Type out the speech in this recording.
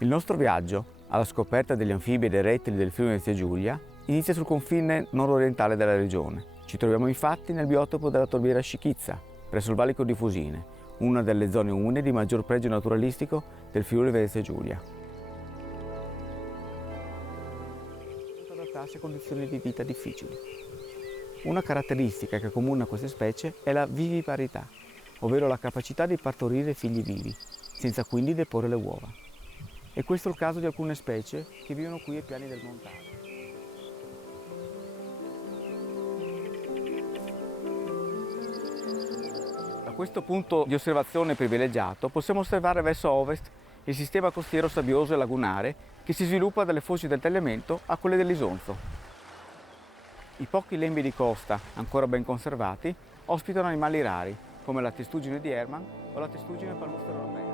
Il nostro viaggio alla scoperta degli anfibi e dei rettili del Friuli Venezia Giulia inizia sul confine nord-orientale della regione. Ci troviamo infatti nel biotopo della Torbiera Scicchizza, presso il Valico di Fusine, una delle zone umide di maggior pregio naturalistico del Friuli Venezia Giulia. Adattarsi a condizioni di vita difficili. Una caratteristica che accomuna queste specie è la viviparità, ovvero la capacità di partorire figli vivi, senza quindi deporre le uova. E questo è il caso di alcune specie che vivono qui ai piani del montano. Da questo punto di osservazione privilegiato possiamo osservare verso ovest il sistema costiero sabbioso e lagunare che si sviluppa dalle foci del Tagliamento a quelle dell'Isonzo. I pochi lembi di costa, ancora ben conservati, ospitano animali rari, come la testuggine di Hermann o la testuggine pallustra norvegica.